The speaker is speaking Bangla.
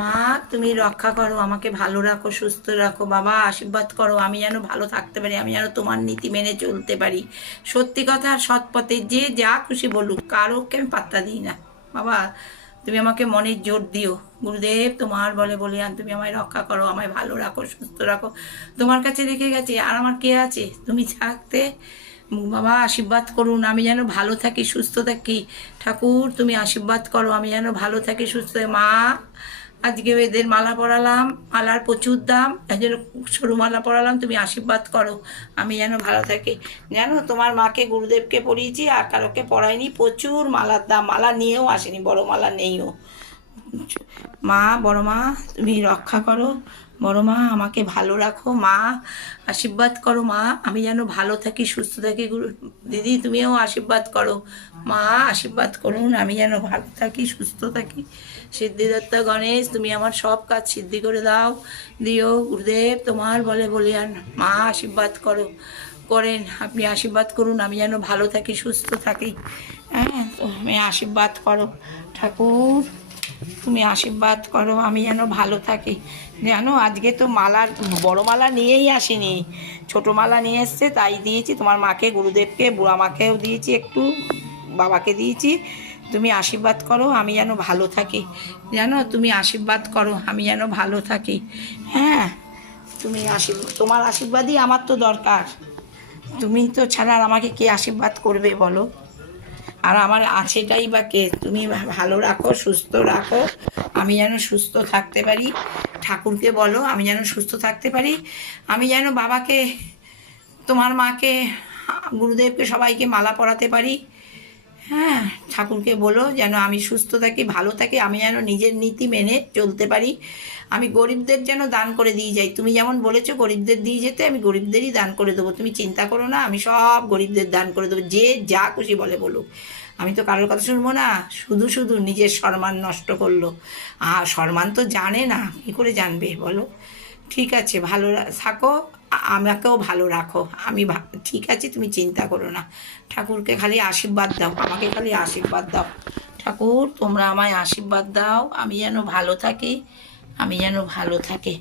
মা তুমি রক্ষা করো, আমাকে ভালো রাখো, সুস্থ রাখো বাবা, আশীর্বাদ করো আমি যেন ভালো থাকতে পারি, আমি যেন তোমার নীতি মেনে চলতে পারি। সত্যি কথা আর সৎ পথে যে যা খুশি বলুক, কারোকে আমি পাত্তা দিই না বাবা। তুমি আমাকে মনের জোর দিও গুরুদেব, তোমার বলে বলে আর তুমি আমায় রক্ষা করো, আমায় ভালো রাখো, সুস্থ রাখো। তোমার কাছে রেখে গেছে, আর আমার কে আছে? তুমি থাকতে বাবা আশীর্বাদ করুন, আমি যেন ভালো থাকি, সুস্থ থাকি। ঠাকুর তুমি আশীর্বাদ করো, আমি যেন ভালো থাকি, সুস্থ থাকি। মা আজকে এদের মালা পরালাম, মালার প্রচুর দাম, এদের সরু মালা পরালাম, তুমি আশীর্বাদ করো আমি যেন ভালো থাকি। জানো তোমার মাকে গুরুদেবকে পরিয়েছি, আর কারোকে পড়াইনি, প্রচুর মালার দাম, মালা নিয়েও আসেনি, বড় মালা নেইও। মা বড় মা তুমি রক্ষা করো, বড় মা আমাকে ভালো রাখো, মা আশীর্বাদ করো, মা আমি যেন ভালো থাকি, সুস্থ থাকি। গুরু দিদি তুমিও আশীর্বাদ করো, মা আশীর্বাদ করুন আমি যেন ভালো থাকি, সুস্থ থাকি। সিদ্ধিদাতা গণেশ তুমি আমার সব কাজ সিদ্ধি করে দাও, দিও গুরুদেব, তোমার বলে বলি আর মা আশীর্বাদ করো, করেন আপনি আশীর্বাদ করুন আমি যেন ভালো থাকি, সুস্থ থাকি। হ্যাঁ তুমি আশীর্বাদ করো ঠাকুর, তুমি আশীর্বাদ করো আমি যেন ভালো থাকি। জানো আজকে তো মালার বড় মালা নিয়েই আসিনি, ছোটো মালা নিয়ে এসছে, তাই দিয়েছি তোমার মাকে, গুরুদেবকে, বুড়া মাকেও দিয়েছি, একটু বাবাকে দিয়েছি। তুমি আশীর্বাদ করো আমি যেন ভালো থাকি, জানো তুমি আশীর্বাদ করো আমি যেন ভালো থাকি। হ্যাঁ তুমি তোমার আশীর্বাদই আমার তো দরকার, তুমি তো ছাড়া আর আমাকে কে আশীর্বাদ করবে বলো? আর আমার আছেটাই বা কে? তুমি ভালো রাখো, সুস্থ রাখো, আমি যেন সুস্থ থাকতে পারি। ঠাকুরকে বলো আমি যেন সুস্থ থাকতে পারি, আমি যেন বাবাকে, তোমার মাকে, গুরুদেবকে, সবাইকে মালা পরাতে পারি। হ্যাঁ ঠাকুরকে বলো যেন আমি সুস্থ থাকি, ভালো থাকি, আমি যেন নিজের নীতি মেনে চলতে পারি। আমি গরিবদের যেন দান করে দিয়ে যাই, তুমি যেমন বলেছো গরিবদের দিয়ে যেতে, আমি গরিবদেরই দান করে দেবো, তুমি চিন্তা করো না, আমি সব গরিবদের দান করে দেবো, যে যা খুশি বলে বলুক। আমি তো কারোর কথা শুনবো না, শুধু শুধু নিজের সম্মান নষ্ট করলো। আর সম্মান তো জানে না, কী করে জানবে বলো? ঠিক আছে ভালো থাকো, আমাকেও ভালো রাখো, আমি ঠিক আছে, তুমি চিন্তা করো না। ঠাকুরকে খালি আশীর্বাদ দাও, আমাকে খালি আশীর্বাদ দাও। ঠাকুর তোমরা আমায় আশীর্বাদ দাও, আমি যেন ভালো থাকি, আমি যেন ভালো থাকি।